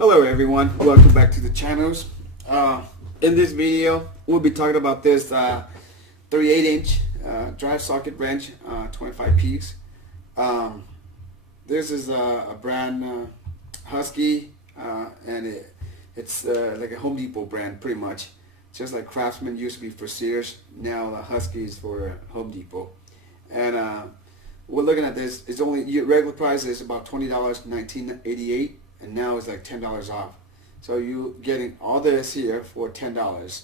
Hello everyone, welcome back to the channels. In this video we'll be talking about this 38-inch drive socket wrench, 25 piece. This is a brand Husky, and it's like a Home Depot brand pretty much. Just like Craftsman used to be for Sears, now Husky is for Home Depot. And we're looking at this, it's only, regular price is about $20, $19.88, and now it's like $10 off. So you're getting all this here for $10.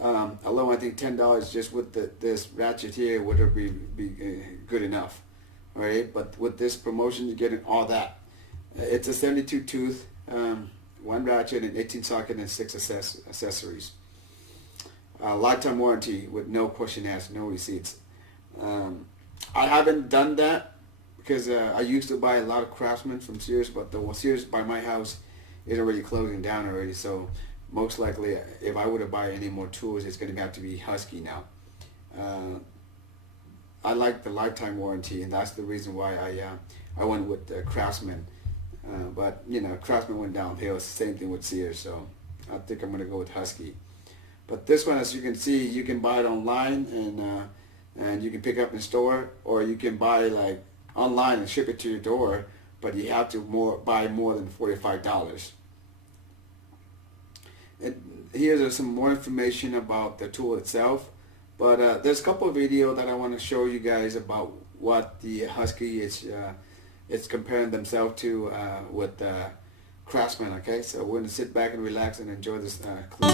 Although I think $10 just with this ratchet here would be good enough. Alright, but with this promotion you're getting all that. It's a 72 tooth, one ratchet, and 18 socket, and 6 accessories. Lifetime warranty with no question asked, no receipts. I haven't done that because I used to buy a lot of Craftsman from Sears, but the Sears by my house is already closing down already, so most likely if I were to buy any more tools it's going to have to be Husky now. I like the lifetime warranty, and that's the reason why I went with Craftsman. But you know, Craftsman went downhill. It's the same thing with Sears, so I think I'm going to go with Husky. But this one, as you can see, you can buy it online, and you can pick up in store, or you can buy like online and ship it to your door, but you have to buy more than $45. And here's some more information about the tool itself. But there's a couple of videos that I want to show you guys about what the Husky is it's comparing themselves to with Craftsman. Okay, so we're going to sit back and relax and enjoy this clip.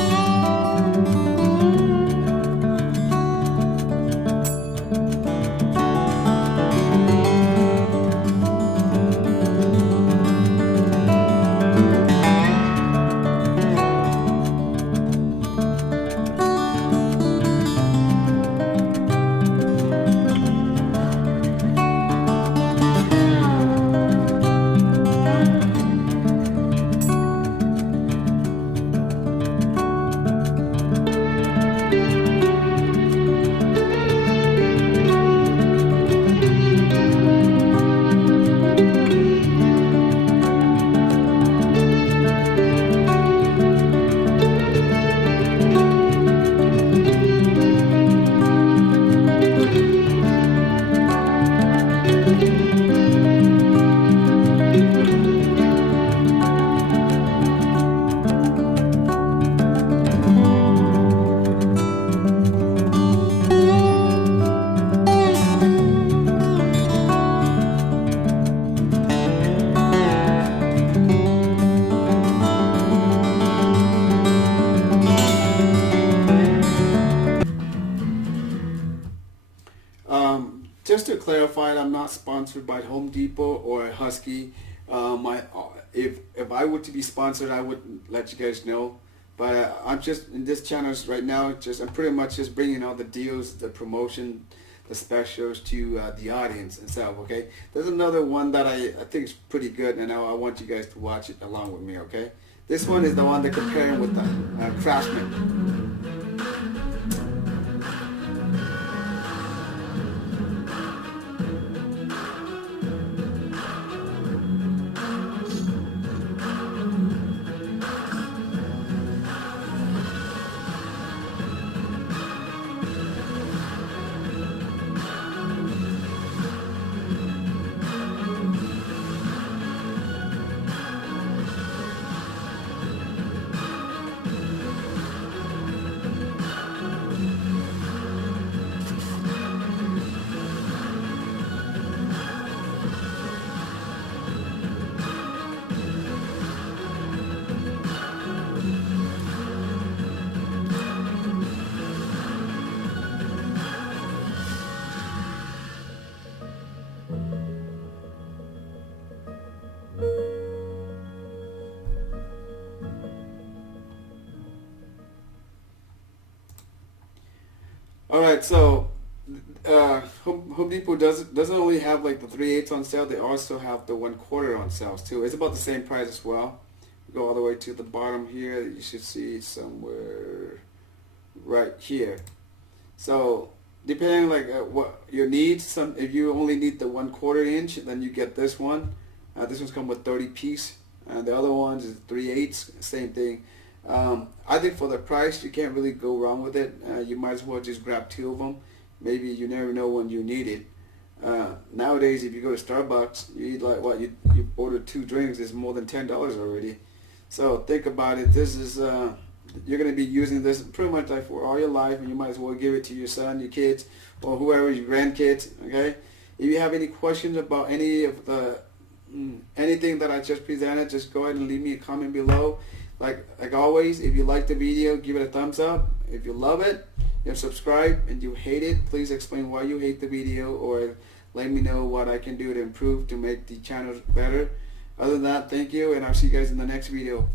Just to clarify, I'm not sponsored by Home Depot or Husky. If I were to be sponsored, I would let you guys know. But I'm just in this channel right now. I'm pretty much just bringing all the deals, the promotion, the specials to the audience itself. Okay. There's another one that I think is pretty good, and I want you guys to watch it along with me. Okay. This one is the one they're comparing with the Craftsman. Alright, so Home Depot doesn't only have like the 3/8 on sale, they also have the 1/4 on sales too. It's about the same price as well. Go all the way to the bottom here, you should see somewhere right here. So depending like what your needs, if you only need the 1/4 inch, then you get this one. This one's come with 30 piece. and the other ones is 3/8, same thing. I think for the price, you can't really go wrong with it. You might as well just grab 2 of them. Maybe you never know when you need it. Nowadays, if you go to Starbucks, you eat like what you order 2 drinks, it's more than $10 already. So think about it. This is you're going to be using this pretty much like for all your life, and you might as well give it to your son, your kids, or whoever, your grandkids. Okay. If you have any questions about any of the anything that I just presented, just go ahead and leave me a comment below. Like always, if you like the video, give it a thumbs up. If you love it, you subscribe, and you hate it, please explain why you hate the video, or let me know what I can do to improve to make the channel better. Other than that, thank you, and I'll see you guys in the next video.